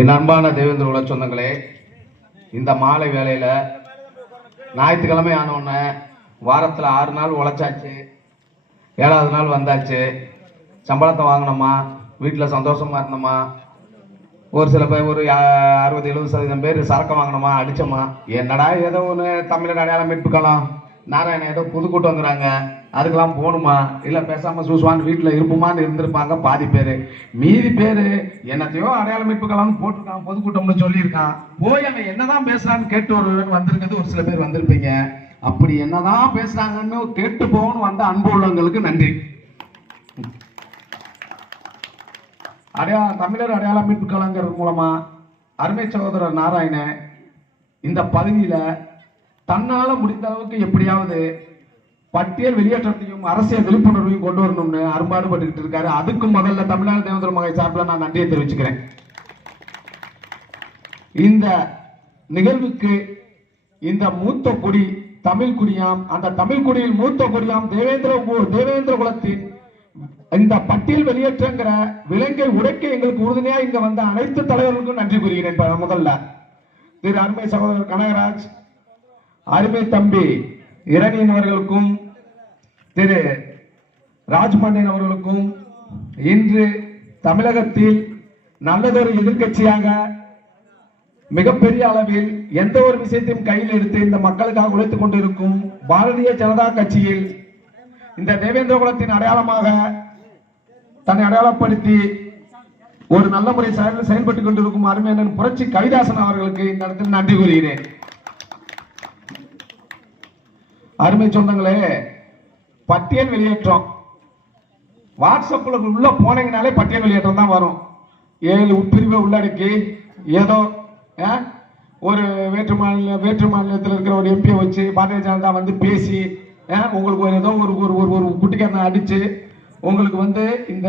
என் அன்பான தேவேந்திர உலக சொந்தங்களே, இந்த மாலை வேளையில ஞாயிற்றுக்கிழமை ஆனோடனே வாரத்தில் 6 நாள் உழைச்சாச்சு, 7வது நாள் வந்தாச்சு. சம்பளத்தை வாங்கினோமா, வீட்டில் சந்தோஷமா இருந்தோமா, ஒரு சில பேர் ஒரு 60-70% பேர் சரக்கு வாங்கினோமா, அடிச்சோமா. என்னடா ஏதோ ஒன்று தமிழர் அடையாளம் மீட்புக்கலாம், நாராயணன் ஏதோ புதுக்கூட்டம் வந்துடுறாங்க, அதுக்கெல்லாம் போகணுமா, இல்லை பேசாமல் சூசுவான்னு வீட்டில் இருப்போமான்னு இருந்திருப்பாங்க பாதி பேர். மீதி பேர் என்னத்தையோ அடையாளம் மீட்புக்கலாம்னு போட்டிருக்கான், பொதுக்கூட்டம்னு சொல்லியிருக்கான். போய் அவன் என்னதான் பேசுறான்னு கேட்டு ஒரு வந்திருக்கிறது ஒரு சில பேர் வந்திருப்பீங்க. அப்படி என்னதான் பேசுறாங்கன்னு கேட்டு போகணும் வந்த அன்பு உள்ளவங்களுக்கு நன்றி. தமிழர் அடையாள மீட்பு கழகம் மூலமா அருமை சகோதரர் நாராயணன் இந்த பகுதியில தன்னால முடிந்த அளவுக்கு எப்படியாவது பட்டியல் வெளியேற்றத்தையும் அரசியல் விழிப்புணர்வையும் கொண்டு வரணும்னு அரும்பாடுபட்டு இருக்காரு. அதுக்கும் முதல்ல தமிழ்நாடு தேவேந்திர மகை சார்பில் நான் நன்றியை தெரிவிச்சுக்கிறேன். இந்த நிகழ்வுக்கு இந்த மூத்த குடி தமிழ் குடியாம், அந்த தமிழ் குடியில் மூத்த குடியாம் தேவேந்திர குலத்தின் இந்த பட்டியல் வெளியேற்றங்கிற விலங்கை உடைக்க எங்களுக்கு உறுதுணையா இங்க வந்த அனைத்து தலைவர்களுக்கும் நன்றி கூறுகிறேன். முதல்ல திரு அருமை சகோதரர் கனகராஜ், அருமை தம்பி இரணியன் அவர்களுக்கும், திரு ராஜ்மண்டன் அவர்களுக்கும், இன்று தமிழகத்தில் நல்லதொரு எதிர்கட்சியாக மிகப்பெரிய அளவில் எந்த ஒரு விஷயத்தையும் கையில் எடுத்து இந்த மக்களுக்காக உழைத்துக் கொண்டிருக்கும் பாரதிய ஜனதா கட்சியில் இந்த தேவேந்திர குலத்தின் அடையாளமாக தன்னை அடையாளப்படுத்தி ஒரு நல்ல முறை செயல்பட்டுக் கொண்டிருக்கும் அருமையண்ணன் புரட்சி கவிதாசன் அவர்களுக்கு இந்த இடத்தில் நன்றி கூறுகிறேன். அருமை சொந்தங்களே, பட்டியல் வெளியேற்றம் வாட்ஸ்அப்ல உள்ள போனீங்கனாலே பட்டியல் வெளியேற்றம் தான் வரும். 7 உட்பிரிவை உள்ளடக்கி ஏதோ ஒரு வேற்று மாநிலத்தில் இருக்கிற ஒரு எம்பியை வச்சு பாரதிய ஜனதா வந்து பேசி உங்களுக்கு ஏதோ ஒரு குட்டிக்காரனை அடிச்சு உங்களுக்கு வந்து இந்த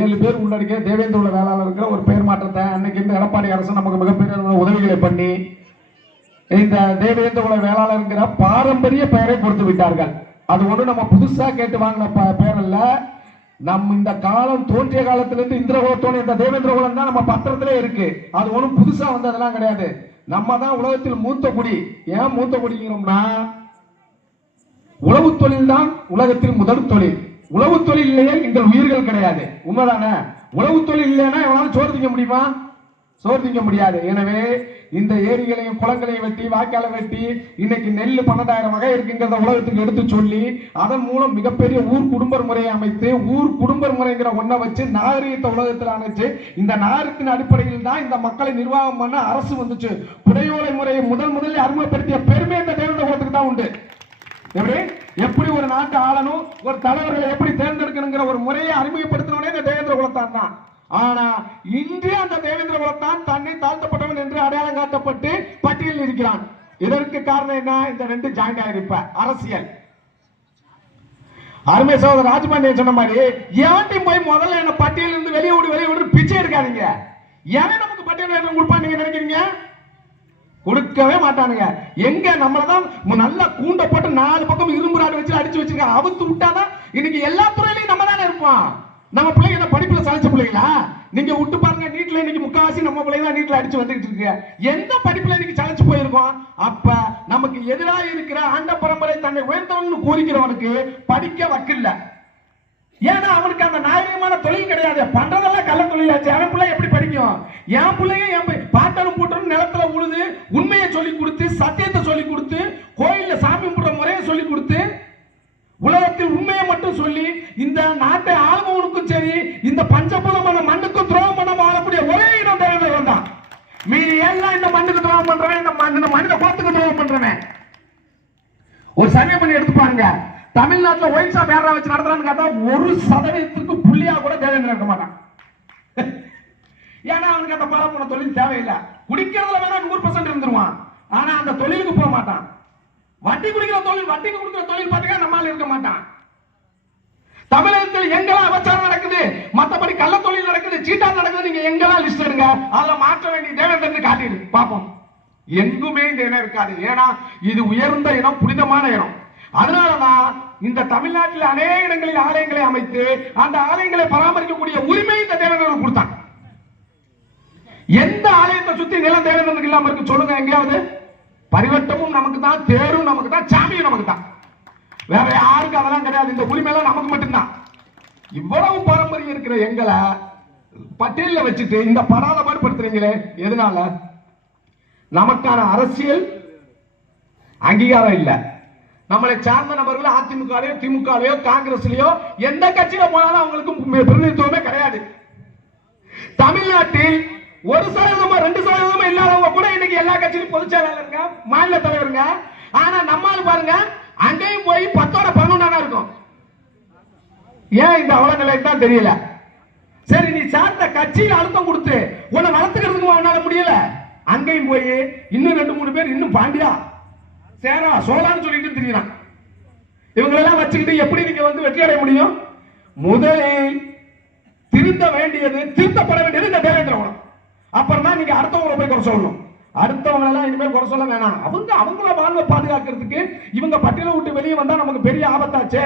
7 பேர் உள்ளடக்கிய தேவேந்திர உள்ள வேளாளர் இருக்கிற ஒரு பெயர் மாற்றத்தை அன்னைக்கு இந்த எடப்பாடி அரசு நமக்கு மிகப்பெரிய உதவிகளை பண்ணி இந்த தேவேந்திர உள்ள வேளாளர்ங்கிற பாரம்பரிய பெயரை கொடுத்து விட்டார்கள். அது ஒன்று நம்ம புதுசா கேட்டு வாங்கின பெயர் அல்ல. நம்ம இந்த காலம் தோன்றிய காலத்திலிருந்து இந்திரகுலத்தோடு இந்த தேவேந்திர குலம் தான் நம்ம பத்திரத்திலே இருக்கு. அது ஒன்றும் புதுசா வந்ததெல்லாம் கிடையாது. நம்ம தான் உலகத்தில் மூத்த குடி. ஏன் மூத்த குடிங்கிறோம்னா, உழவு தொழில் தான் உலகத்தில் முதல் தொழில். உழவு தொழில் இல்லையே எங்கள் உயிர்கள் கிடையாது. உண்மைதானே? உழவு தொழில் இல்லைன்னா எவனாலும் சோறு திங்க முடியுமா? சோறு திங்க முடியாது. எனவே இந்த ஏரிகளையும் குளங்களையும் வெட்டி வாய்க்காலை வெட்டி இன்னைக்கு நெல் 12,000 வகை இருக்குங்கிறத உலகத்துக்கு எடுத்து சொல்லி அதன் மூலம் மிகப்பெரிய ஊர் குடும்ப முறையை அமைத்து ஊர் குடும்ப முறைங்கிற ஒன்றை வச்சு நாகரீகத்தை உலகத்தில் அமைச்சு இந்த நாகரிகத்தின் அடிப்படையில் தான் இந்த மக்களை நிர்வாகம் பண்ண அரசு வந்துச்சு. புடையோலை முறையை முதலில் அறிமுகப்படுத்திய பெருமை இந்த தேவேந்திர குலத்துக்கு தான் உண்டு. எப்படி ஒரு நாட்டு ஆளணும், ஒரு தலைவர்களை எப்படி தேர்ந்தெடுக்கணுங்கிற ஒரு முறையை அறிமுகப்படுத்தினோடனே இந்த தேவேந்திர குலத்தான் தான். ஆனா இன்று அந்த தேவேந்திர குலத்தான் தன்னை தாழ்த்தப்பட்டவன் என்று அடையாளம் காட்டப்பட்டு பட்டியலில் இருக்கிறான். இதற்கு காரணம் என்ன? இந்த 2 ஜாயிண்ட் ஆகிருப்ப அரசியல். அருமை சகோதரர் ராஜ்மண்டன் சொன்ன மாதிரி ஏன்டி போய் முதல்ல என்ன பட்டியலில் இருந்து வெளியே விடு பிச்சை எடுக்காதீங்க. ஏன் நமக்கு பட்டியல் கொடுப்பான்னு நீங்க நினைக்கிறீங்க? கொடுக்கவே மாட்டானுங்க. எங்க நம்மளதான் நல்லா கூண்ட போட்டு 4 பக்கம் இரும்பு ராடு வச்சு அடிச்சு வச்சிருக்காங்க. அவுத்து விட்டாதான் இன்னைக்கு எல்லா துறையிலையும் நம்ம தானே இருப்போம். நம்ம பிள்ளைங்க என்ன படிப்புல சளைச்ச பிள்ளைங்களா? நீங்க விட்டு பாருங்க, நீட்ல இன்னைக்கு முக்காவாசி நம்ம பிள்ளைங்க தான் நீட்ல அடிச்சு வந்துட்டு இருக்கு. எந்த படிப்புல இன்னைக்கு சளைச்சு போயிருக்கோம்? அப்ப நமக்கு எதிராக இருக்கிற ஆண்ட பரம்பரை தன்னை உயர்ந்தவன் கூறிக்கிறவனுக்கு படிக்க வக்கில்ல. ஏன்னா அவனுக்கு அந்த நாகரிகமான தொழில் கிடையாது. பண்றதெல்லாம் கள்ள தொழிலாச்சு. அவன் பிள்ளை எப்படி படிக்கும்? என் பிள்ளைங்க என் பாட்டலும் போட்டலும் நிலத்துல உழுது உண்மையை சொல்லி கொடுத்து சத்தியத்தை சொல்லி கொடுத்து கோயில்ல சாமி கும்பிடுற முறையை சொல்லி கொடுத்து உலகத்தில் உண்மையை மட்டும் சொல்லி இந்த நாட்டை ஆளுமவனுக்கும் சரி இந்த பஞ்சபூதமான மண்ணுக்கும் துரோகம் பண்ண வாழக்கூடிய ஒரே இடம் தேவேந்திர தான். மீறி எல்லாம் இந்த மண்ணுக்கு துரோகம் பண்றவன், இந்த மனித குலத்துக்கு துரோகம் பண்றவன். ஒரு சர்வே பண்ணி எடுத்து பாருங்க. தமிழ்நாட்டில் ஒயின் ஷாப் யாரா வச்சு நடத்துறான்னு கேட்டா 1% புள்ளியா கூட தேவேந்திர இருக்க மாட்டான். ஏன்னா அவனுக்கு அந்த பரப்புன தொழில் தேவையில்லை. குடிக்கிறதுல வேணா 100% இருந்துருவான். ஆனா அந்த தொழிலுக்கு போக மாட்டான். வட்டி குடிக்கிற தொழில், வட்டிக்கு கொடுக்கிற தொழில் பார்த்தீங்கன்னா நம்மால இருக்க மாட்டான். தமிழகத்தில் எங்கெல்லாம் அபச்சாரம் நடக்குது, மற்றபடி கள்ள தொழில் நடக்குது, சீட்டா நடக்குது, நீங்க எங்கெல்லாம் லிஸ்ட் எடுங்க. அதுல மாற்ற வேண்டிய தேவேந்திரன் காட்டிடு பாப்போம். எங்குமே இந்த இனம் இருக்காது. ஏன்னா இது உயர்ந்த இனம், புனிதமான இனம். அதனாலதான் இந்த தமிழ்நாட்டில் அநேக இடங்களில் ஆலயங்களை அமைத்து அந்த ஆலயங்களை பராமரிக்கக்கூடிய உரிமை இந்த தேவேந்திரன் கொடுத்தான். எந்த ஆலயத்தை சுத்தி நிலம் தேவேந்திரனுக்கு இல்லாம இருக்கு சொல்லுங்க எங்கேயாவது? பரிவட்டமும் நமக்கு தான், தேரும் நமக்கு தான், சாமியும் நமக்கு தான், வேற யாருக்கு அதெல்லாம் கிடையாது. இந்த உரிமை எல்லாம் நமக்கு மட்டும்தான். இவ்வளவு பாரம்பரியம் இருக்கிற எங்களை பட்டியலில் வச்சுட்டு இந்த படாத பாடுபடுத்துறீங்களே, எதனால? நமக்கான அரசியல் அங்கீகாரம் இல்ல. நம்மளை சார்ந்த நபர்கள் அதிமுகலையோ திமுகலையோ காங்கிரஸ்லயோ எந்த கட்சியில போனாலும் அவங்களுக்கு பிரதிநிதித்துவமே கிடையாது. தமிழ்நாட்டில் 1% 2% இல்லாதவங்க கூட இன்னைக்கு எல்லா கட்சியிலும் பொதுச் செயலாளருங்க, மாநில தலைவருங்க. ஆனா நம்மால பாருங்க, அங்கேயும் போய் 10ஓட 11 இருக்கும். ஏன் இந்த அவல நிலை தான் தெரியல. சரி, நீ சார்ந்த கட்சியில் அழுத்தம் கொடுத்து உன்னை வளர்த்துக்கிறதுக்கு அவனால முடியல. அங்கேயும் போய் இன்னும் 2-3 பேர் இன்னும் பாண்டியா சேரா சோழான்னு சொல்லிட்டு தெரியுறான். இவங்களெல்லாம் வச்சுக்கிட்டு எப்படி நீங்க வந்து வெற்றி அடைய முடியும்? முதலில் திருத்த வேண்டியது, திருத்தப்பட வேண்டியது இந்த தேவேந்திரகுலம். அப்புறம் தான் நீங்க அடுத்தவங்களை போய் குறை சொல்லணும். அடுத்தவங்க எல்லாம் இனிமேல் குறை சொல்ல வேணாம். அவங்கள வாழ்வை பாதுகாக்கிறதுக்கு இவங்க பட்டியலை விட்டு வெளியே வந்தா நமக்கு பெரிய ஆபத்தாச்சே.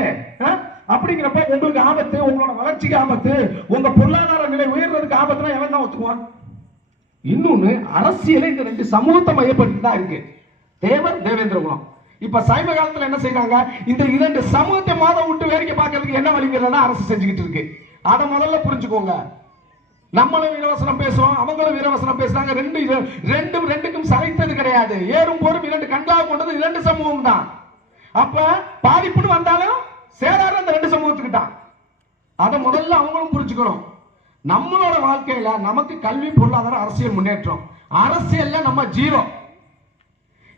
அப்படிங்கிறப்ப உங்களுக்கு ஆபத்து, உங்களோட வளர்ச்சிக்கு ஆபத்து, உங்க பொருளாதார நிலை உயர்றதுக்கு ஆபத்துனா எவன் தான் ஒத்துக்குவான்? இன்னொன்னு, அரசியலை இந்த 2 சமூகத்தை மையப்படுத்தி தான் இருக்கு, தேவர் தேவேந்திரகுலம். இப்ப சைவ காலத்துல என்ன செய்யறாங்க? இந்த 2 சமூகத்தை மாதம் விட்டு வேடிக்கை பார்க்கறதுக்கு என்ன வழிங்கிறத அரசு செஞ்சுக்கிட்டு இருக்கு. அதை முதல்ல புரிஞ்சுக்கோங்க. நம்மளும் வீரவசனம் பேசுறோம், அவங்களும் வீரவசனம் பேசுறாங்க. ரெண்டுக்கும் சளைத்தது கிடையாது. ஏறும் போரும் 2 கண்களாக கொண்டது 2 சமூகம் தான். அப்ப பாதிப்புன்னு வந்தாலும் சேராத அந்த 2 சமூகத்துக்கு தான். அதை முதல்ல அவங்களும் புரிஞ்சுக்கணும். நம்மளோட வாழ்க்கையில நமக்கு கல்வி, பொருளாதார, அரசியல் முன்னேற்றம். அரசியல்ல நம்ம ஜீரோ.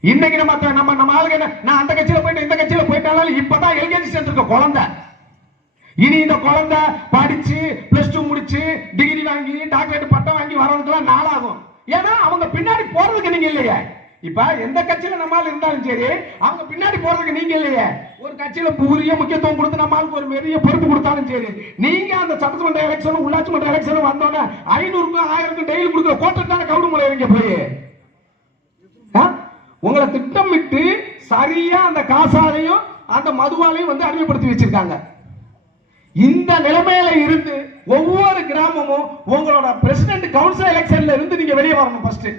இன்னைக்கு நம்ம ஆளுங்க நான் அந்த கட்சியில போயிட்டு இந்த கட்சியில போயிட்டாலும் இப்பதான் எல்கேஜி சேர்ந்திருக்க குழந்தை. இனி இந்த குழந்தை படிச்சு +2 முடிச்சு டிகிரி வாங்கி டாக்டரேட் பட்டம் வாங்கி வர்றதுக்குலாம் நாளாகும். ஏன்னா அவங்க பின்னாடி போறதுக்கு நீங்க இல்லையே. இப்ப எந்த கட்சியில நம்மால் இருந்தாலும் சரி, அவங்க பின்னாடி போறதுக்கு நீங்க இல்லையே. ஒரு கட்சியில உரிய முக்கியத்துவம் கொடுத்து நம்மளுக்கு ஒரு பெரிய பொறுப்பு கொடுத்தாலும் சரி, நீங்க அந்த சட்டமன்ற எலெக்ஷனும் உள்ளாட்சி மன்ற எலெக்ஷனும் வந்தோட 500க்கும் 1000க்கும் டெய்லி கொடுக்குற கோட்டத்தான கவுடு முறை வைங்க போய் உங்களை திட்டமிட்டு சரியா அந்த காசாலையும் அந்த மதுவாலையும் வந்து அடிமைப்படுத்தி வச்சிருக்காங்க. இந்த நிலைமையில இருந்து ஒவ்வொரு கிராமமும் உங்களோட பிரசிடென்ட் கவுன்சில் எலெக்ஷன்ல இருந்து நீங்க வெளியே வரணும். ஃபர்ஸ்ட்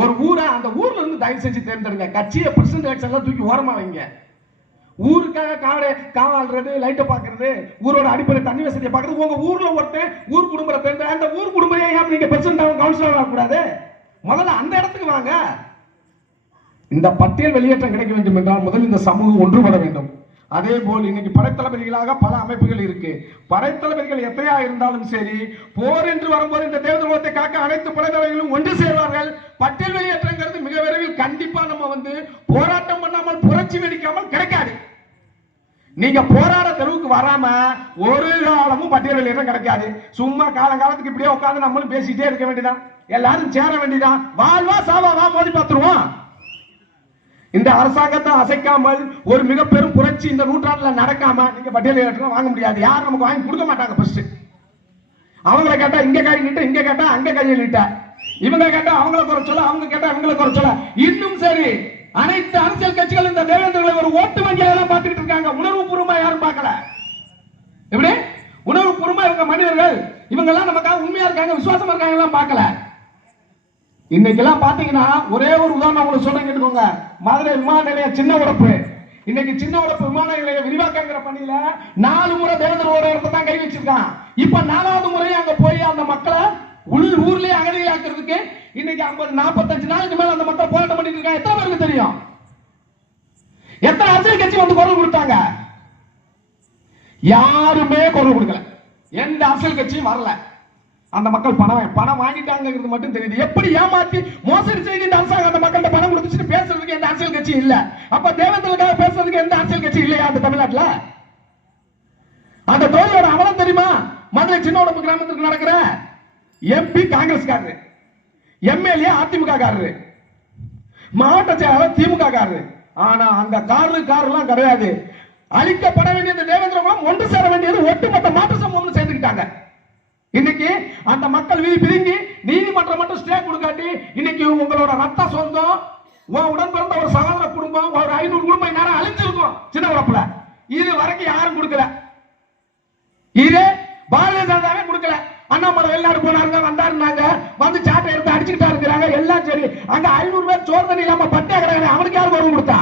ஒரு ஊரை அந்த ஊர்ல இருந்து தயவு செஞ்சு தேர்ந்தெடுங்க. கட்சியை பிரசிடென்ட் எலெக்ஷன்ல தூக்கி ஓரமா வைங்க. ஊருக்காக காவல்றது, லைட்டை பாக்குறது, ஊரோட அடிப்படை தண்ணி வசதியை பாக்குறது, உங்க ஊர்ல ஒருத்தர் ஊர் குடும்பத்தை தேர்ந்த அந்த ஊர் குடும்பத்தையே ஏன் நீங்க பிரசிடென்ட் கவுன்சிலர் ஆகக்கூடாது? முதல்ல அந்த இடத்துக்கு வாங்க. இந்த பட்டியல் வெளியேற்றம் கிடைக்க வேண்டும் என்றால் முதல் இந்த சமூகம் ஒன்றுபட வேண்டும். அதே போல் இன்னைக்கு படைத்தளபதிகளாக பல அமைப்புகள் இருக்கு. படைத்தளபதிகள் எத்தையா இருந்தாலும் சரி, போர் என்று வரும்போது இந்த தேவேந்திரகுலத்தை காக்க அனைத்து படைத்தளபதிகளும் ஒன்று சேர்வார்கள். பட்டியல் வெளியேற்றங்கிறது மிக விரைவில் கண்டிப்பா நம்ம வந்து போராட்டம் பண்ணாமல், புரட்சி வெடிக்காமல் கிடைக்காது. நீங்க போராட தெருவுக்கு வராம ஒரு காலமும் பட்டியல் வெளியேற்றம் கிடைக்காது. சும்மா காலத்துக்கு இப்படியே உட்கார்ந்து நம்மளும் பேசிட்டே இருக்க வேண்டியதான், எல்லாரும் சேர வேண்டியதான். வாழ்வா சாவா, வா மோதி பார்த்துருவோம். இந்த அரசாங்கத்தை அசைக்காமல் ஒரு மிக பெரும் புரட்சி இந்த நூற்றாண்டுல நடக்காம நீங்க பட்டியல் வாங்க முடியாது. யாரும் நமக்கு வாங்கி கொடுக்க மாட்டாங்க. ஃபர்ஸ்ட் அவங்களை கேட்டா இங்க கை நீட்ட, இங்க கேட்டா அங்க கையை நீட்ட, இவங்க கேட்டா அவங்களை குறை சொல்ல, அவங்க கேட்டா இவங்களை குறை சொல்ல. இன்னும் சரி, அனைத்து அரசியல் கட்சிகள் இந்த தேவேந்திரர்களை ஒரு ஓட்டு வங்கியாக தான் பார்த்துட்டு இருக்காங்க. உணர்வு பூர்வமா யாரும் பார்க்கல. எப்படி உணர்வு பூர்வமா இவங்க மனிதர்கள், இவங்க எல்லாம் நமக்காக உண்மையா இருக்காங்க, விசுவாசமா இருக்காங்க எல்லாம் பார்க்கல. இன்னைக்கெல்லாம் பாத்தீங்கன்னா ஒரே ஒரு உதாரணம் உங்களுக்கு சொல்றேன் கேட்டுக்கோங்க. மதுரை விமான நிலையம் சின்ன உடப்பு, இன்னைக்கு சின்ன உடப்பு விமான நிலைய விரிவாக்கங்கிற பணியில 4 முறை தேவேந்திர இடத்தை தான் கை வச்சிருக்கான். இப்ப 4வது முறை அங்க போய் அந்த மக்களை ஊர்லயே அகதிகளாக்குறதுக்கு இன்னைக்கு 45 நாளுக்கு மேல அந்த மக்கள் போராட்டம் பண்ணிட்டு இருக்காங்க. எத்தனை பேருக்கு தெரியும்? எத்தனை அரசியல் கட்சி வந்து குரல் கொடுத்தாங்க? யாருமே குரல் கொடுக்கல. எந்த அரசியல் கட்சியும் வரல. அந்த மக்கள் பணம் வாங்கிட்டாங்கிறது மட்டும் தெரியுது. எப்படி ஏமாத்தி மோசடி செய்து இந்த அரசாங்கம் அந்த மக்கள்கிட்ட பணம் கொடுத்துட்டு பேசுறதுக்கு எந்த அரசியல் கட்சி இல்ல. அப்ப தேவேந்திரனுக்காக பேசுறதுக்கு எந்த அரசியல் கட்சி இல்லையா அந்த தமிழ்நாட்டுல? அந்த தோழியோட அவலம் தெரியுமா? மதுரை சின்ன உடம்பு கிராமத்துக்கு நடக்கிற MP காங்கிரஸ்காரரு, MLA அதிமுக காரரு, மாவட்ட செயலாளர் திமுக காரரு. ஆனா அந்த காரெல்லாம் கிடையாது. அழிக்கப்பட வேண்டியது தேவேந்திரகுலம், ஒன்று சேர வேண்டியது ஒட்டுமொத்த மாற்று சமூகம் சேர்ந்துக்கிட்டாங்க. இன்னைக்கு அந்த மக்கள் வீதி பிரிங்கி நீதிமன்றம் மட்டும் ஸ்டே கொடுக்காட்டி இன்னைக்கு உங்களோட ரத்த சொந்தம், உடன் பிறந்த ஒரு சகோதர குடும்பம், ஒரு 500 குடும்பம் நேரம் அழிஞ்சிருக்கும் சின்ன உடப்புல. இது வரைக்கும் யாரும் கொடுக்கல. இதே பாரதிய ஜனதாவே கொடுக்கல. அண்ணாமலை வெளிநாடு போனாருங்க, வந்தாருனாங்க, வந்து சாட்டை எடுத்து அடிச்சுக்கிட்டா இருக்கிறாங்க, எல்லாம் சரி. அங்க 500 பேர் சோறு தண்ணி இல்லாம பட்டே கிடையாது. அவனுக்கு யார் குரல் கொடுத்தா?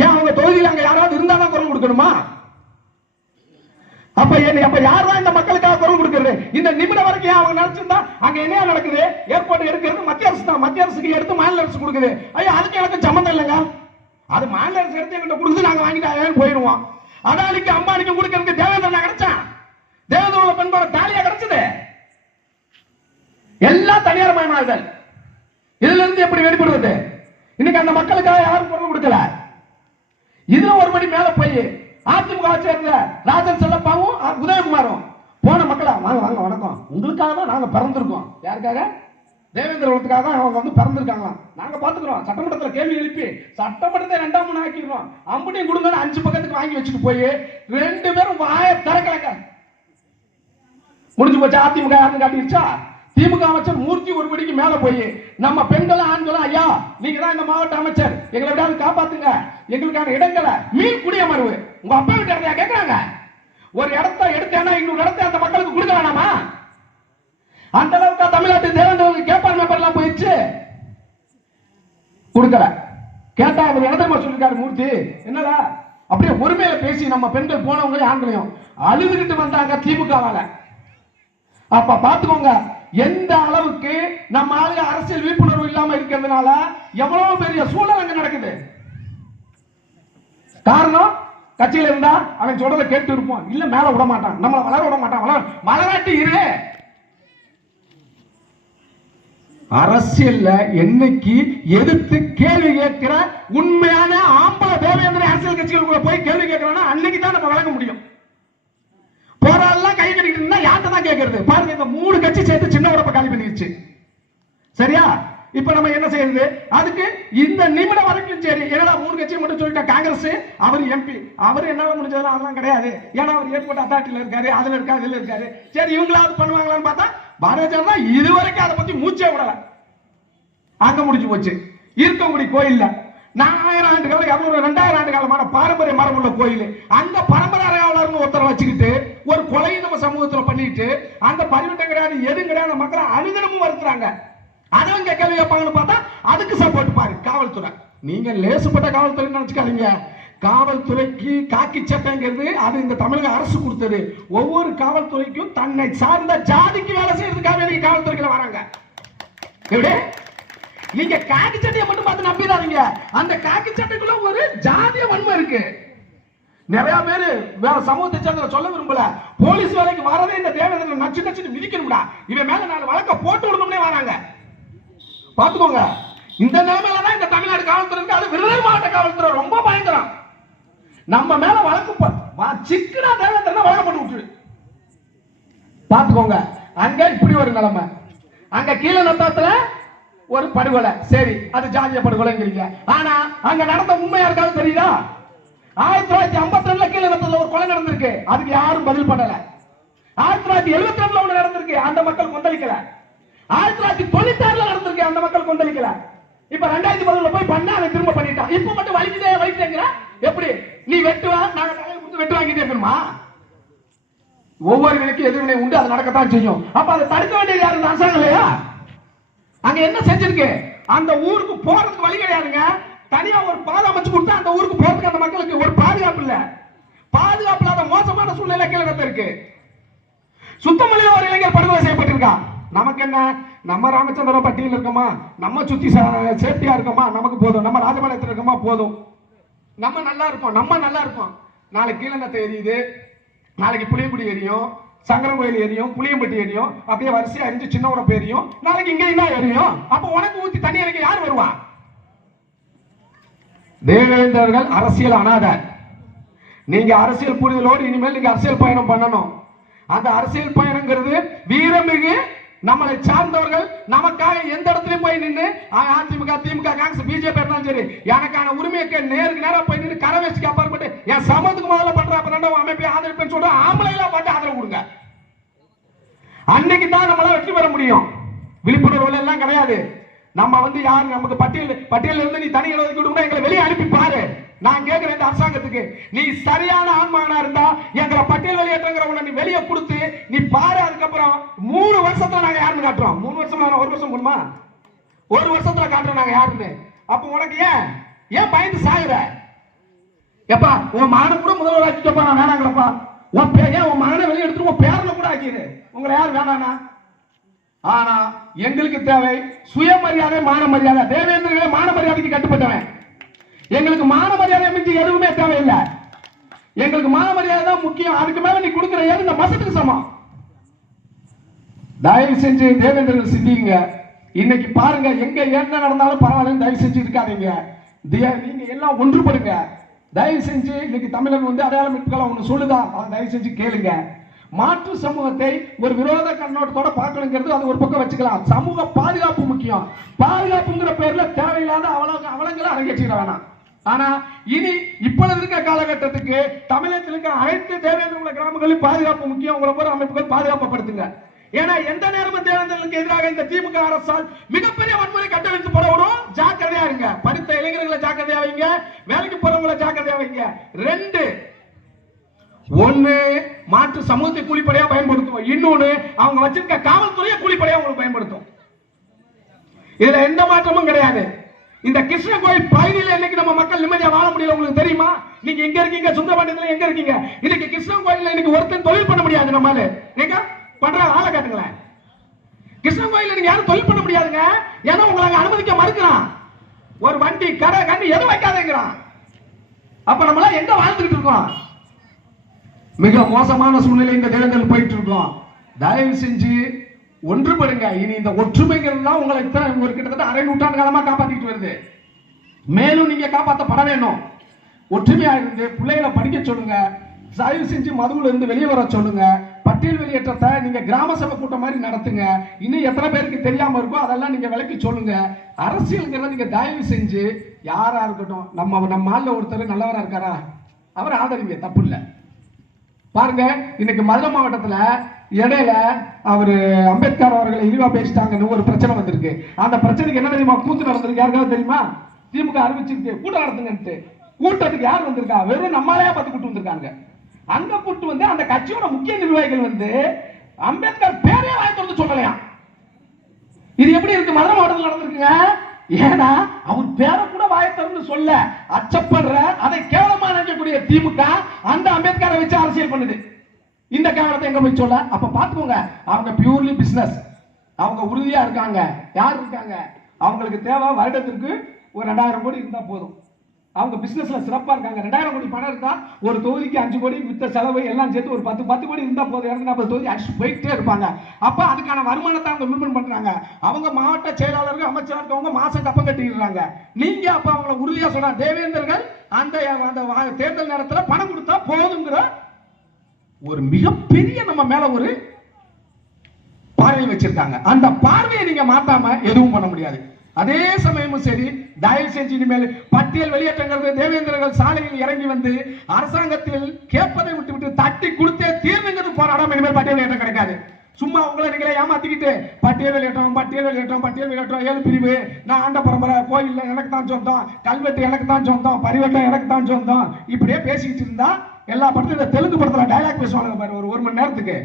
ஏன் அவங்க தொகுதியில் அங்க யாராவது இருந்தாதான் குரல் கொடுக்கணுமா? அப்ப யார் இந்த மக்களுக்காக குரல் கொடுக்கிறது? இந்த நிமிடம் வரைக்கும் அவங்க நினைச்சிருந்தா அங்க என்ன நடக்குது? ஏர்போர்ட் எடுக்கிறது மத்திய அரசு தான். மத்திய அரசுக்கு எடுத்து மாநில அரசு கொடுக்குது. ஐயா, அதுக்கு எனக்கு சம்பந்தம் இல்லைங்க. அது மாநில அரசு எடுத்து எங்கிட்ட கொடுக்குது, நாங்க வாங்கிட்டு போயிருவோம். அதானிக்கு அம்பானிக்கு கொடுக்கறதுக்கு தேவேந்திரன் கிடைச்சான். தேவேந்திர பெண்களோட தாலியா கிடைச்சது. எல்லாம் தனியார் மயமாதல். இதுல இருந்து எப்படி வெளிப்படுவது? இன்னைக்கு அந்த மக்களுக்காக யாரும் குரல் கொடுக்கல. இதுல ஒரு படி மேல போய் அதிமுக சேர்ந்த ராஜன் செல்லப்பாவும் உதயகுமாரும் போன மக்களா, வாங்க வாங்க வணக்கம், உங்களுக்காக தான் நாங்க பிறந்திருக்கோம். யாருக்காக? தேவேந்திர குலத்துக்காக தான் அவங்க வந்து பிறந்திருக்காங்களாம். நாங்க பாத்துக்கிறோம். சட்டமன்றத்தில் கேள்வி எழுப்பி சட்டமன்றத்தை 2ஆம் முறை ஆக்கிடுறோம். அம்புட்டியும் கொடுங்க 5 பக்கத்துக்கு வாங்கி வச்சுட்டு போய் 2 பேரும் வாய திறக்கலங்க. முடிஞ்சு போச்சு. அதிமுக யாருன்னு காட்டிடுச்சா? திமுக அமைச்சர் மூர்த்தி ஒரு படிக்கு மேல போய் நம்ம பெண்களும் ஆண்களும், ஐயா நீங்க தான் இந்த மாவட்ட அமைச்சர், எங்களை விடாது காப்பாத்துங்க, எங்களுக்கான இடங்களை மீன் குடியமர்வு உங்க அப்பா வீட்டு இடத்தையா கேட்கறாங்க. ஒரு இடத்த எடுத்தேன்னா இன்னொரு இடத்த அந்த மக்களுக்கு கொடுக்க வேணாமா? அந்த அளவுக்கு தமிழ்நாட்டு தேவேந்திரனுக்கு கேட்பான் பேப்பர்லாம் போயிடுச்சு. கொடுக்கல. கேட்டா அவர் என்ன சொல்லிருக்காரு மூர்த்தி, என்னடா அப்படியே ஒருமையில பேசி நம்ம பெண்கள் போனவங்க ஆண்களையும் அழுதுகிட்டு வந்தாங்க திமுகவால. அப்ப பாத்துக்கோங்க எந்த அளவுக்கு நம்ம ஆளுங்க அரசியல் விழிப்புணர்வு இல்லாம இருக்கிறதுனால எவ்வளவு பெரிய சூழல் அங்க நடக்குது. காரணம் கட்சியில இருந்தா அவன் சொல்றத கேட்டு இருப்போம், இல்ல மேல விட மாட்டான், நம்மள வளர விட மாட்டான். வளராட்டி இரு. அரசியல்ல என்னைக்கு எதிர்த்து கேள்வி கேட்கிற உண்மையான ஆம்பளை தேவேந்திர அரசியல் கட்சிகளுக்குள்ள போய் கேள்வி கேட்கிறான்னா அன்னைக்கு தான் நம்ம வழங்க முடியும். போராடலாம் கை கட்டிட்டு இருந்தா யார்கிட்ட தான் கேட்கறது? பாருங்க, இந்த 3 கட்சி சேர்த்து சின்ன உடப்ப காலி பண்ணிருச்சு. சரியா? இப்ப நம்ம என்ன செய்யறது? அதுக்கு இந்த நிமிடம் வரைக்கும் சரி, என்னடா 3 கட்சி மட்டும் சொல்லிட்டா காங்கிரஸ், அவர் எம்பி, அவர் என்ன முடிஞ்சதெல்லாம் அதெல்லாம் கிடையாது. ஏன்னா அவர் ஏற்பட்ட அத்தாரிட்டியில இருக்காரு, அதுல இருக்காரு, இதுல இருக்காரு. சரி, இவங்களாவது பண்ணுவாங்களான்னு பார்த்தா பாரதிய ஜனதா இதுவரைக்கும் அதை பத்தி மூச்சே விடல. அங்க முடிஞ்சு போச்சு. இருக்கங்குடி கோயில்ல 1000 ஆண்டு காலம் 200 2000 ஆண்டு காலமான பாரம்பரிய மரபுள்ள கோயில், அங்க பரம்பரை அறங்காவலர்னு ஒருத்தரை வச்சுக்கிட்டு ஒரு கொலையை நம்ம சமூகத்துல பண்ணிட்டு அந்த பரிவட்டம் கிடையாது, எதுவும் கிடையாது, மக்களை அனுதினமும் வருத்துறாங்க. அதவங்க கேள்வி கேட்பாங்கன்னு பார்த்தா அதுக்கு சப்போர்ட் பாரு காவல்துறை. நீங்க லேசுப்பட்ட காவல்துறை நினைச்சுக்காதீங்க. காவல்துறைக்கு காக்கி சட்டங்கிறது அது இந்த தமிழக அரசு கொடுத்தது. ஒவ்வொரு காவல்துறைக்கும் தன்னை சார்ந்த ஜாதிக்கு வேலை செய்யறதுக்காக காவல்துறைக்கு வராங்க. எப்படி? நீங்க காக்கி சட்டையை மட்டும் பார்த்து நம்பிடாதீங்க. அந்த காக்கி சட்டைக்குள்ள ஒரு ஜாதிய வன்மை இருக்கு. நிறைய பேர் வேற சமூகத்தை சேர்ந்த சொல்ல விரும்பல. போலீஸ் வேலைக்கு வரதே இந்த தேவேந்திரன் நச்சு நச்சு மிதிக்கணும்டா, இவன் மேல 4 வழக்க போட்டு விடணும்னே வராங்க. பாத்துக்கோங்க. இந்த நிலைமையில தான் இந்த தமிழ்நாடு காவல்துறை இருக்கு. அது விருதுநகர் மாவட்ட காவல்துறை ரொம்ப பயங்கரம். நம்ம மேல வழக்கு சிக்கனா தேவேந்திரன் வழக்க போட்டு விட்டுரு. பாத்துக்கோங்க. அங்க இப்படி ஒரு நிலைமை. அங்க கீழே நத்தாத்துல ஒரு படுகொலை. சரி, அது ஜாதிய படுகொலைங்கிறீங்க. ஆனா அங்க நடந்த உண்மையா இருக்காது தெரியுதா? 1952 கீழே நத்தத்துல ஒரு கொலை நடந்திருக்கு, அதுக்கு யாரும் பதில் பண்ணல. 1972 ஒண்ணு நடந்திருக்கு, அந்த மக்கள் கொந்தளிக்கல. 1996 நடந்திருக்கு, அந்த மக்கள் கொந்தளிக்கல. இப்ப 2010 போய் பண்ண அதை திரும்ப பண்ணிட்டான். இப்ப மட்டும் வலிக்குதேங்கிற எப்படி? நீ வெட்டுவா, நாங்க தலையை கொடுத்து வெட்டு வாங்கிட்டே இருக்கணுமா? ஒவ்வொரு விலைக்கு எதிர்வினை உண்டு, அது நடக்கத்தான் செய்யும். அப்ப அதை தடுக்க வேண்டியது யாரு? அரசாங்கம் இல்லையா? அங்க என்ன செஞ்சிருக்கு? அந்த ஊருக்கு போறதுக்கு வழி கிடையாதுங்க. தனியா ஒரு பாதை அமைச்சு கொடுத்தா அந்த ஊருக்கு போறதுக்கு அந்த மக்களுக்கு ஒரு பாதுகாப்பு இல்ல. பாதுகாப்பு இல்லாத மோசமான சூழ்நிலை கீழே இருக்கு. சுத்தமல்லியில் ஒரு இளைஞர் படுகொலை செய்யப்பட்டிருக்கா. நமக்கு என்ன? நம்ம ராமச்சந்திர பட்டியல் இருக்கோமா, நம்ம சுத்தி சேஃப்டியா இருக்கோமா, நமக்கு போதும். நம்ம ராஜபாளையத்தில் இருக்கோமா, போதும். நம்ம நல்லா இருக்கோம். நாளைக்கு கீழநத்தை எரியுது, நாளைக்கு புளியங்குடி எரியும், சங்கரன் கோயில் எரியும், புளியம்பட்டி எரியும், அப்படியே வரிசையா எரிஞ்சு சின்ன உடம்பு எரியும், நாளைக்கு இங்க என்ன எரியும். அப்ப உனக்கு ஊத்தி தண்ணி எனக்கு யார் வருவா? தேவேந்திரர்கள் அரசியல் அனாதை. நீங்க அரசியல் புரிதலோடு இனிமேல் நீங்க அரசியல் பயணம் பண்ணணும். அந்த அரசியல் பயணங்கிறது வீரமிகு நம்மளை சார்ந்தவர்கள் நமக்காக எந்த இடத்துலயும் போய் நின்று அதிமுக, திமுக, காங்கிரஸ், பிஜேபி இருந்தாலும் சரி, எனக்கான உரிமையை நேருக்கு நேரம் போய் நின்று கரவேசிக்கு அப்பாற்பட்டு என் சமத்துக்கு முதல்ல பண்ற அமைப்பை ஆதரிப்பேன்னு சொல்ற ஆம்பளைலாம் பார்த்து ஆதரவு கொடுங்க. அன்னைக்கு தான் நம்மளால வெற்றி பெற முடியும். விழிப்புணர்வு எல்லாம் கிடையாது. நம்ம வந்து யாரு நமக்கு பட்டியல் இருந்து நீ தனி ஒதுக்கி விடுங்க, எங்களை வெளியே அனுப்பி பாரு. நான் கேட்கிறேன் இந்த அரசாங்கத்துக்கு, நீ சரியான ஆண்மகனா இருந்தா எங்களை பட்டியல் வெளியேற்றங்கிறவங்க நீ வெளியே கொடுத்து நீ பாரு. அதுக்கப்புறம் 3 வருஷத்துல நாங்க யாருன்னு காட்டுறோம். 3 வருஷம் 1 வருஷம் போடுமா? 1 வருஷத்துல காட்டுறோம் நாங்க யாருன்னு. அப்ப உனக்கு ஏன் பயந்து சாகுற? எப்பா உன் மகனை கூட முதல்வர் ஆக்கிக்கப்பா, நான் வேணாங்களப்பா. உன் மகனை வெளியே எடுத்துட்டு உன் பேரனை கூட ஆக்கிடு. உங்களை யார் வேணானா? ஆனா எங்களுக்கு தேவை சுயமரியாதை, மான மரியாதை. தேவேந்திரர்களே மான மரியாதைக்கு கட்டுப்பட்டவன். எங்களுக்கு மான மரியாதை மிஞ்சி எதுவுமே தேவையில்லை. எங்களுக்கு மான மரியாதை தான் முக்கியம். அதுக்கு மேல நீ கொடுக்கிற ஏது இந்த மசத்துக்கு சமம். தயவு செஞ்சு தேவேந்திரர்கள் சிந்திங்க. இன்னைக்கு பாருங்க, எங்க என்ன நடந்தாலும் பரவாயில்ல, தயவு செஞ்சு இருக்காதீங்க. நீங்க எல்லாம் ஒன்றுபடுங்க. தயவு செஞ்சு இன்னைக்கு தமிழன் அடையாளம் மீட்புகளை ஒண்ணு சொல்லுதா, அதை தயவு செஞ்சு கேளுங்க. மாற்று சமூகத்தை ஒரு விரோத கண்ணோட்டத்தோட பார்க்கணுங்கிறது அது ஒரு பக்கம் வச்சுக்கலாம். சமூக பாதுகாப்பு முக்கியம். பாதுகாப்புங்கிற பேர்ல தேவையில்லாத அவலங்களை அரங்கேற்றிட வேணாம். ஆனா இனி இப்பொழுது இருக்க காலகட்டத்துக்கு தமிழகத்தில் இருக்க அனைத்து தேவேந்திர கிராமங்களில் பாதுகாப்பு முக்கியம். உங்களை போற அமைப்புகள் பாதுகாப்படுத்துங்க. ஏன்னா எந்த நேரமும் தேவேந்திரர்களுக்கு எதிராக இந்த திமுக அரசால் மிகப்பெரிய வன்முறை கட்டமைத்து போடவும் ஜாக்கிரதையா இருங்க. படித்த இளைஞர்களை ஜாக்கிரதையா வைங்க, வேலைக்கு போறவங்களை ஜாக்கிரதையா வைங்க. 2 1 மாற்று சமூகத்தை கூலிப்படையா பயன்படுத்துவோம். இன்னொன்னு அவங்க வச்சிருக்க காவல்துறையை கூலிப்படையா உங்களுக்கு பயன்படுத்தும். இதுல எந்த மாற்றமும் கிடையாது. இந்த கிருஷ்ண கோயில் பகுதியில் இன்னைக்கு நம்ம மக்கள் நிம்மதியா வாழ முடியல. உங்களுக்கு தெரியுமா? நீங்க எங்க இருக்கீங்க? சுந்தரபாண்டியத்துல எங்க இருக்கீங்க? இன்னைக்கு கிருஷ்ண கோயில்ல இன்னைக்கு ஒருத்தன் தொழில் பண்ண முடியாது. நம்மால நீங்க பண்ற ஆளை காட்டுங்களேன். கிருஷ்ண கோயில்ல நீங்க யாரும் தொழில் பண்ண முடியாதுங்க. ஏன்னா உங்களை அங்க அனுமதிக்க மறுக்கிறான். ஒரு வண்டி கடை கண்ணி எதுவும் வைக்காதேங்கிறான். அப்ப நம்மள எங்க வாழ்ந்துட்டு இருக்கோம்? மிக மோசமான சூழ்நிலை இந்த தேர்தல் போயிட்டு இருக்கோம். தயவு செஞ்சு ஒன்றுபடுங்க. இனி இந்த ஒற்றுமைங்கிறது தான் உங்களை ஒரு கிட்டத்தட்ட 1/2 நூற்றாண்டு காலமா காப்பாத்திட்டு வருது. மேலும் நீங்க காப்பாற்றப்பட வேண்டும். ஒற்றுமையா இருந்து பிள்ளைகளை படிக்க சொல்லுங்க. தயவு செஞ்சு மதுவுல இருந்து வெளியே வர சொல்லுங்க. பட்டியல் வெளியேற்றத்தை நீங்க கிராம சபை கூட்டம் மாதிரி நடத்துங்க. இன்னும் எத்தனை பேருக்கு தெரியாம இருக்கோ அதெல்லாம் நீங்க விளக்கி சொல்லுங்க. அரசியல்ங்கிறத நீங்க தயவு செஞ்சு யாரா இருக்கட்டும், நம்ம ஆள்ல ஒருத்தர் நல்லவரா இருக்காரா, அவரை ஆதரிங்க, தப்பு இல்லை. பாருங்க, இன்னைக்கு மதுரை மாவட்டத்துல இடையில அவரு அம்பேத்கர் அவர்களை இழிவா பேசிட்டாங்கன்னு ஒரு பிரச்சனை வந்திருக்கு. அந்த பிரச்சனைக்கு என்ன தெரியுமா கூத்து நடந்திருக்கு? யாருக்காவது தெரியுமா? திமுக அறிவிச்சிருக்கு கூட்டம் நடத்துங்கன்ட்டு. கூட்டத்துக்கு யார் வந்திருக்கா? வெறும் நம்மளையா பார்த்து கூட்டு வந்திருக்காங்க. அங்க கூட்டு அந்த கட்சியோட முக்கிய நிர்வாகிகள் அம்பேத்கர் பேரே வாய்ப்பு சொல்லலையா. இது எப்படி இருக்கு? மதுரை மாவட்டத்தில் நடந்திருக்குங்க. ஏன்னா அவர் பேரை கூட வாயத்தரன்னு சொல்ல அச்சப்படுற, அதை கேவலமா நினைக்கக்கூடிய திமுக அந்த அம்பேத்கரை வச்சு அரசியல் பண்ணுது. இந்த கேவலத்தை எங்க போய் சொல்ல? அப்ப பாத்துக்கோங்க, அவங்க பியூர்லி பிசினஸ். அவங்க உறுதியா இருக்காங்க. யார் இருக்காங்க? அவங்களுக்கு தேவை வருடத்திற்கு ஒரு 2000 கோடி இருந்தா போதும். அவங்க பிசினஸ்ல சிறப்பா இருக்காங்க. 2000 கோடி பணம் இருந்தா ஒரு தொகுதிக்கு 5 கோடி வித்த செலவு எல்லாம் சேர்த்து ஒரு 10 கோடி இருந்தா போதும். 240 தொகுதி அடிச்சு போயிட்டே இருப்பாங்க. அப்ப அதுக்கான வருமானத்தை அவங்க மின்பன் பண்றாங்க. அவங்க மாவட்ட செயலாளர்கள் அமைச்சராக இருக்கவங்க மாசம் கப்பம் கட்டிடுறாங்க. நீங்க அப்ப அவங்களை உறுதியா சொல்ற தேவேந்திரர்கள் அந்த தேர்தல் நேரத்துல பணம் கொடுத்தா போதுங்கிற ஒரு மிகப்பெரிய நம்ம மேல ஒரு பார்வை வச்சிருக்காங்க. அந்த பார்வையை நீங்க மாத்தாம எதுவும் பண்ண முடியாது. அதே சமயமும் சரி, தயவு செஞ்சு இனிமேல் பட்டியல் வெளியேற்றங்கிறது தேவேந்திரர்கள் சாலையில் இறங்கி அரசாங்கத்தில் கேட்பதை விட்டு தட்டி கொடுத்தே தீர்வுங்கிறது போராடாம இனிமேல் பட்டியல் வெளியேற்றம் கிடைக்காது. சும்மா உங்களை நீங்களே ஏமாத்திக்கிட்டு பட்டியல் வெளியேற்றம் 7 பிரிவு, நான் ஆண்ட பரம்பரை, கோயில் எனக்கு தான் சொந்தம், கல்வெட்டு எனக்கு தான் சொந்தம், பரிவட்டம் எனக்கு தான் சொந்தம், இப்படியே பேசிக்கிட்டு இருந்தா எல்லா படத்தையும் இந்த தெலுங்கு படத்துல டைலாக் பேசுவாங்க பாரு, ஒரு 1 மணி நேரத்துக்கு.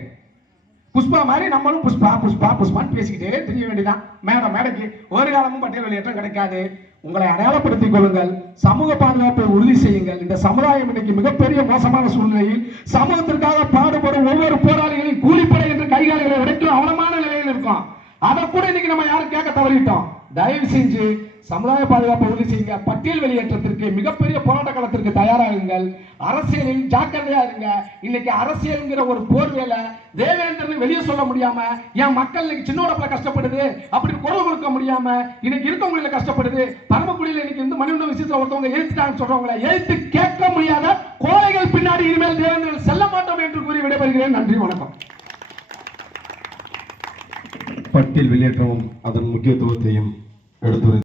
புஷ்பா மாதிரி நம்மளும் புஷ்பா புஷ்பா புஷ்பான்னு பேசிக்கிட்டே தெரிய வேண்டியதான். மேடைக்கு ஒரு காலமும் பட்டியல் வெளியேற்றம் கிடைக்காது. உங்களை அடையாளப்படுத்திக் கொள்ளுங்கள். சமூக பாதுகாப்பை உறுதி செய்யுங்கள். இந்த சமுதாயம் இன்னைக்கு மிகப்பெரிய மோசமான சூழ்நிலையில் சமூகத்திற்காக பாடுபடும் ஒவ்வொரு போராளிகளின் கூலிப்படை என்று கைகாலிகளை உடைக்கும் அவலமான நிலையில் இருக்கும். அதை கூட இன்னைக்கு நம்ம யாரும் கேட்க தவறிட்டோம். தயவு செஞ்சு சமுதாய பாதுகாப்பை உறுதி செய்யுங்க. பட்டியல் வெளியேற்றத்திற்கு மிகப்பெரிய போராட்ட களத்திற்கு தயாராகுங்கள். அரசியலில் ஜாக்கிரதையா இருங்க. இன்னைக்கு அரசியல்ங்கிற ஒரு போர்வேல தேவேந்திரன் வெளியே சொல்ல முடியாம, என் மக்கள் இன்னைக்கு சின்னோடப்பல கஷ்டப்படுது அப்படி குரல் கொடுக்க முடியாம இன்னைக்கு இருக்கவங்கள கஷ்டப்படுது. பரமக்குடியில் இன்னைக்கு மணிவண்ண விஷயத்துல ஒருத்தவங்க எழுத்துட்டாங்க சொல்றவங்களை எழுத்து கேட்க முடியாத கோழைகள் பின்னாடி இனிமேல் தேவேந்திரன் செல்ல மாட்டோம் என்று கூறி விடைபெறுகிறேன். நன்றி, வணக்கம். பட்டியல் வெளியேற்றமும் அதன் முக்கியத்துவத்தையும் எடுத்து